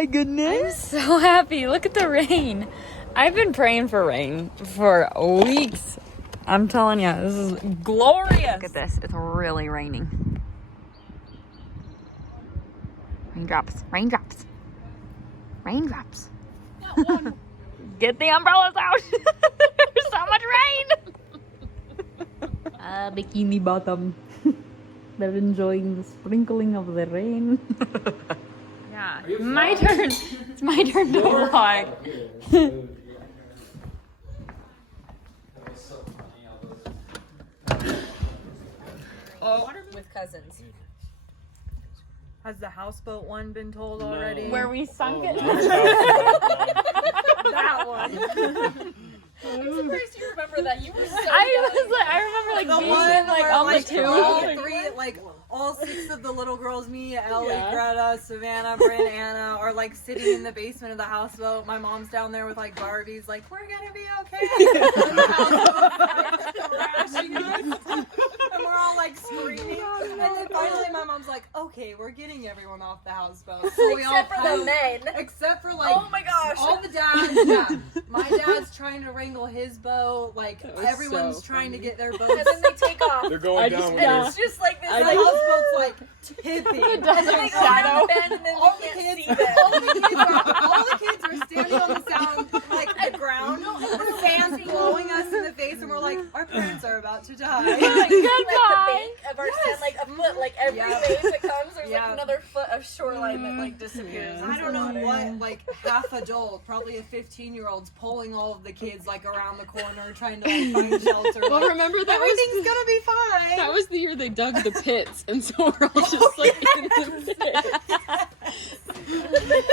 my goodness. I'm so happy. Look at the rain. I've been praying for rain for weeks. I'm telling you, this is glorious. Look at this. It's really raining. Raindrops. Raindrops. Raindrops. Get the umbrellas out. There's so much rain. Bikini bottom. They're enjoying the sprinkling of the rain. Yeah. My turn. It's my turn to vlog. With cousins. Has the houseboat one been told already? Where we sunk it. That one. I'm surprised you remember that. You were so I remember The being one like where, on like, the all tube. three, like all six of the little girls, me, Ellie, Greta, Savannah, Bryn, Anna, are like sitting in the basement of the houseboat. My mom's down there with like Barbies, like, we're gonna be okay. And the houseboat's like crashing us. And we're all like screaming. And then finally my mom's like, okay, we're getting everyone off the houseboat. So we except for the men. Except for like, Oh my gosh. all the dads, yeah. My dad's trying to wrangle his boat. Like, everyone's trying to get their boats. And then they take off. They're going down with And it's just like this. The Like, houseboat's like tipping. and then they go around the bend and then All we the can't kids, see them. all the kids are standing on the sound, like the ground. The sand's blowing us in the face, and we're like, our parents are about to die. Like the bank of our sand, like a foot, like every Yeah. wave that comes, there's Yeah. like another foot of shoreline that like disappears. I don't know what, like half adult, probably a 15-year-old's pulling all of the kids like around the corner, trying to like find shelter. Well, like, remember that everything's gonna be fine. That was the year they dug the pits, and so we're all just like in the pit.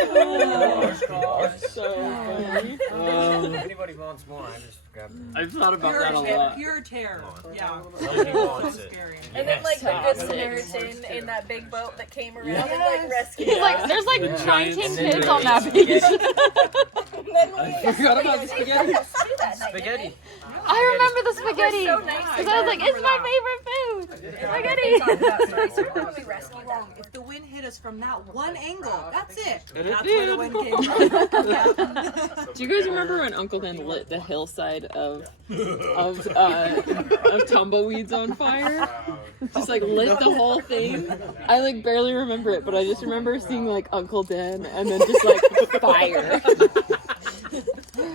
Oh, So funny. If anybody wants more, I just grab them. I've thought about that a lot. Pure terror. Yeah. Nobody wants it. Scary. And then like the Stop good it. Samaritan in that big boat that came around Yes. and like rescued He's like, us. there's like Yeah. 19 Giant kids on that spaghetti. beach. And then we forgot about the spaghetti. Spaghetti. I remember the spaghetti. so nice. Because I was like, it's my favorite food. They talk Spaghetti. about stories. So when we rescued them. If the wind hit us from that one angle, that's it. And it That's where the did. wind came from. Do you guys remember when Uncle Dan lit the hillside of tumbleweeds on fire? Just like lit the whole thing. I like barely remember it, but I just remember seeing like Uncle Dan and then just like fire.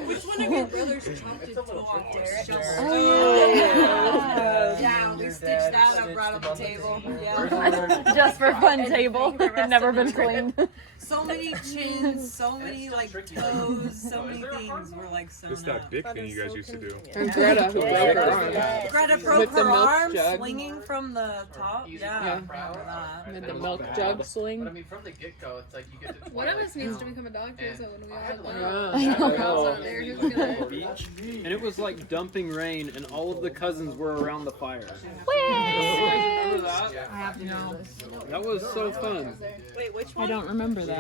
Which one of your brothers chopped his toe off? Derek? Oh yeah. Yeah, we stitched that up right on the table. Yeah. Just for fun table. It never been cleaned. So many chins, so many like toes, so many things were like sewn It's that up. dick thing you guys used to do. And Greta who broke her arm. Greta broke With the her milk arm jug. swinging from the top. Yeah, I remember that. With the milk jug swing. from the get-go, it's like you get to One of us needs to become a doctor, so when we all Yeah. go out there, who's gonna Beach, and it was like dumping rain, and all of the cousins were around the fire. Whee! That was so fun. Wait, which I one? don't remember that.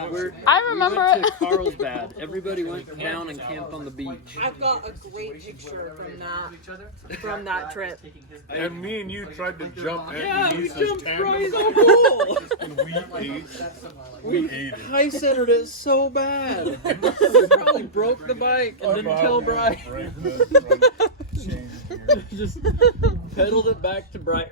I remember we went it. to Carlsbad. Everybody went down and camped on the beach. I've got a great picture from that trip. And me and you tried to jump Yeah, at we Lisa's jumped tandem. right in the hole. And we ate it. High centered it so bad. We probably broke the bike and didn't tell Brian. Just pedaled it back to Brian.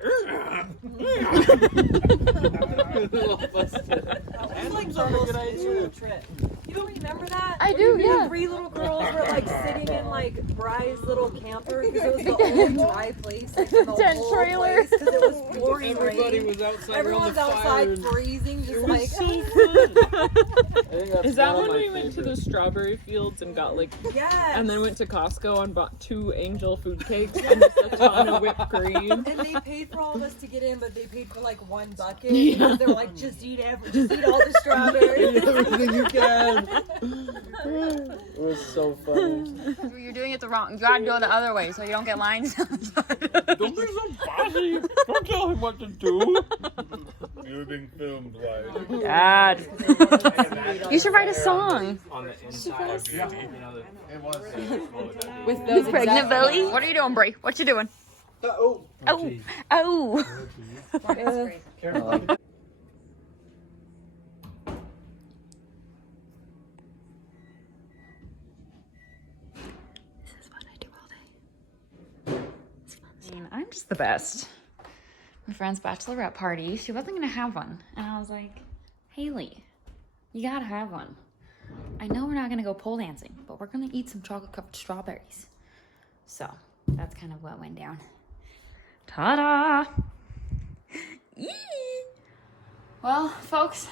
Tandems are the most cool trip. You don't remember that? I do, The yeah. three little girls were like sitting in like Bry's little camper because it was the only dry place like, in the Tent whole trailer. because it was pouring Everybody rain. was outside Everyone's around the fire. outside and freezing, just It like. was so fun. I think that's Is that one of when my we went to the favorites. strawberry fields and got like, Yes. and then went to Costco and bought 2 angel food cakes and just a ton of whipped cream? And they paid for all of us to get in, but they paid for like one bucket because they were like, just eat all the strawberries. Eat everything you can. It was so funny. You're doing it the wrong. You gotta go the other way so you don't get lines. Don't be so bossy. Don't tell him what to do. You were being filmed live. God. You should write a song. on the inside. You know, it was. With those Pregnant belly. What are you doing, Brie? What you doing? Oh. Oh. Oh. just the best. My friend's bachelorette party, she wasn't gonna have one. And I was like, Haley, you gotta have one. I know we're not gonna go pole dancing, but we're gonna eat some chocolate covered strawberries. So that's kind of what went down. Ta-da! Yee! Well, folks,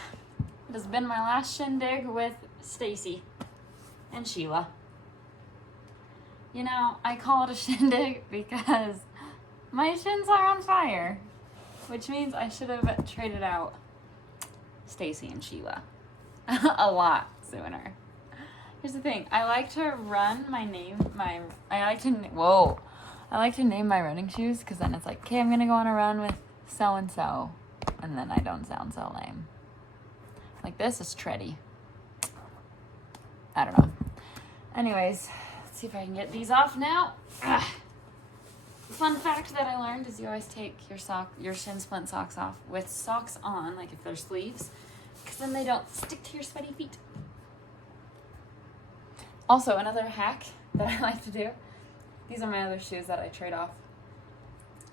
it has been my last shindig with Stacy and Sheila. You know, I call it a shindig because my shins are on fire, which means I should have traded out Stacy and Sheila a lot sooner. Here's the thing, I like to run I like to name my running shoes, because then it's like, okay, I'm gonna go on a run with so-and-so, and then I don't sound so lame. Like, this is tready. I don't know. Anyways, let's see if I can get these off now. Fun fact that I learned is you always take your shin splint socks off with socks on, like if they're sleeves, because then they don't stick to your sweaty feet. Also, another hack that I like to do, these are my other shoes that I trade off.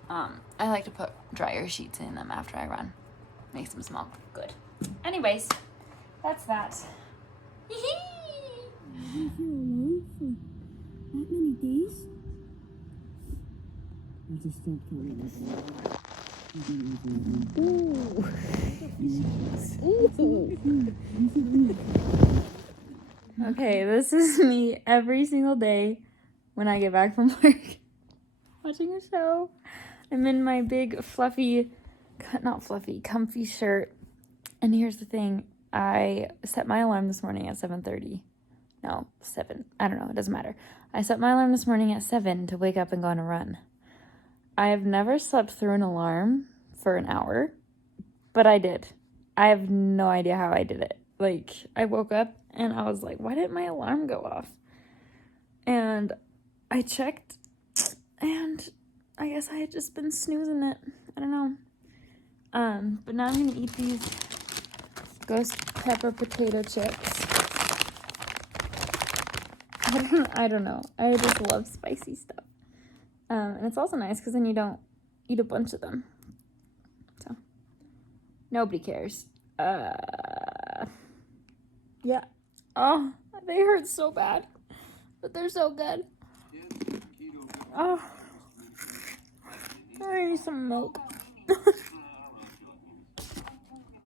I like to put dryer sheets in them after I run. Makes them smell good. Anyways, that's that. Here alone for that many days? I just don't Okay, this is me every single day when I get back from work. Watching a show. I'm in my big comfy shirt. And here's the thing. I set my alarm this morning at 7:30. No, 7. I don't know. It doesn't matter. I set my alarm this morning at 7 to wake up and go on a run. I have never slept through an alarm for an hour, but I did. I have no idea how I did it. Like, I woke up and I was like, why didn't my alarm go off? And I checked, and I guess I had just been snoozing it. I don't know. But now I'm gonna eat these ghost pepper potato chips. I don't know. I just love spicy stuff. And it's also nice because then you don't eat a bunch of them. So, nobody cares. Yeah. Oh, they hurt so bad. But they're so good. Oh. I need some milk.